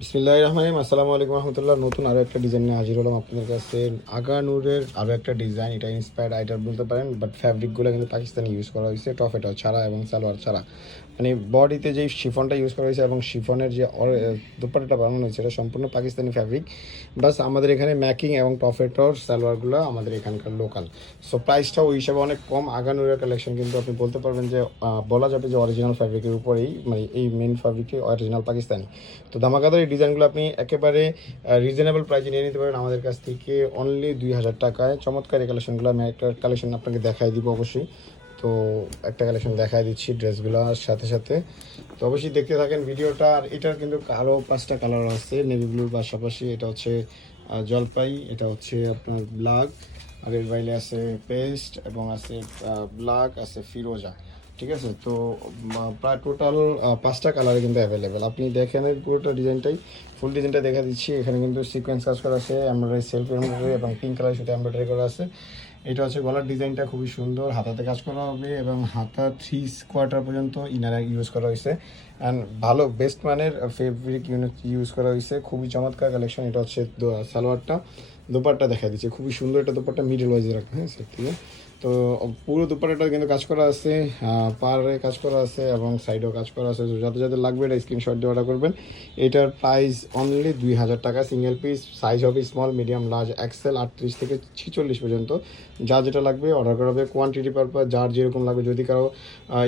বিসমিল্লাহির রহমানির রহিম। আসসালামু আলাইকুম রহমতুল্লাহ। নতুন আরও একটা ডিজাইন নিয়ে হাজির হলাম আপনাদের কাছে। আগানুরের আরও একটা ডিজাইন, এটা ইন্সপায়ার্ড আইটার বলতে পারেন, বাট ফ্যাব্রিকগুলো কিন্তু পাকিস্তানি ইউজ করা হয়েছে, টফেটা ছাড়া এবং সালোয়ার ছাড়া। মানে বডিতে যেই শিফনটা ইউজ করা হয়েছে এবং শিফনের যে দুপাট্টাটা বানানো হয়েছে এটা সম্পূর্ণ পাকিস্তানি ফ্যাব্রিক। বাস আমাদের এখানে ম্যাকিং এবং টফেটর সালোয়ারগুলো আমাদের এখানকার লোকাল। সো প্রাইসটাও ওই হিসাবে অনেক কম। আগানুরের কালেকশন কিন্তু আপনি বলতে পারবেন যে বলা যাবে যে অরিজিনাল ফ্যাব্রিকের উপরেই, মানে এই মেন ফ্যাব্রিকটি অরিজিনাল পাকিস্তানি। তো ধামাকাদার এই ডিজাইনগুলো আপনি একেবারে রিজনেবল প্রাইসে নিয়ে নিতে পারেন আমাদের কাছ থেকে, অনলি 2000 টাকায়। চমৎকার এই কালেকশনগুলো আমি একটা কালেকশন আপনাকে দেখাই দিব অবশ্যই। তো একটা কালেকশন দেখাই দিচ্ছি ড্রেসগুলোর সাথে সাথে, তো অবশ্যই দেখতে থাকেন ভিডিওটা। আর এটার কিন্তু আরও 5টা কালার আছে নেভি ব্লুর পাশাপাশি। এটা হচ্ছে জলপাই, এটা হচ্ছে আপনার ব্ল্যাক, আর এর বাইরে আছে পেস্ট এবং আছে ব্ল্যাক, আছে ফিরোজা। ঠিক আছে, তো প্রায় টোটাল 5টা কালারে কিন্তু অ্যাভেলেবেল। আপনি দেখেন এর পুরোটা ডিজাইনটাই, ফুল ডিজাইনটা দেখা দিচ্ছি। এখানে কিন্তু সিকোয়েন্স কাজ করা আছে, এমব্রয়ডারি, সেলফ এমব্রয়ডারি এবং পিঙ্ক কালারের সাথে এমব্রয়ডারি করা আছে। এটা হচ্ছে গলার ডিজাইনটা খুবই সুন্দর, হাতাতে কাজ করা হবে এবং হাতা 3/4 পর্যন্ত ইনার ইউজ করা হয়েছে। অ্যান্ড ভালো বেস্ট মানের ফেব্রিক ইউনিট ইউজ করা হয়েছে, খুবই চমৎকার কালেকশন। এটা হচ্ছে সালোয়ারটা, দোপাট্টা দেখা দিচ্ছে খুবই সুন্দর। এটা দোপাট্টা মিডল ওয়াইজে রাখবে, হ্যাঁ সেট থেকে। তো পুরো দুপাট্টাটা কিন্তু কাজ করা আছে, পাড়ে কাজ করা আছে এবং সাইডেও কাজ করা আছে। যাতে যাতে লাগবে এটা স্ক্রিনশট দিয়ে অর্ডার করবেন। এটার প্রাইস অনলি 2000 টাকা। সিঙ্গেল পিস, সাইজ হবে স্মল, মিডিয়াম, লার্জ, এক্সেল 38 থেকে 46 পর্যন্ত। যা যেটা লাগবে অর্ডার করা হবে কোয়ান্টিটি পারপাস, যার যেরকম লাগবে। যদি কারো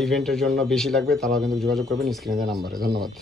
ইভেন্টের জন্য বেশি লাগবে তারাও কিন্তু যোগাযোগ করবেন স্ক্রিনে দেওয়া নাম্বারে। ধন্যবাদ।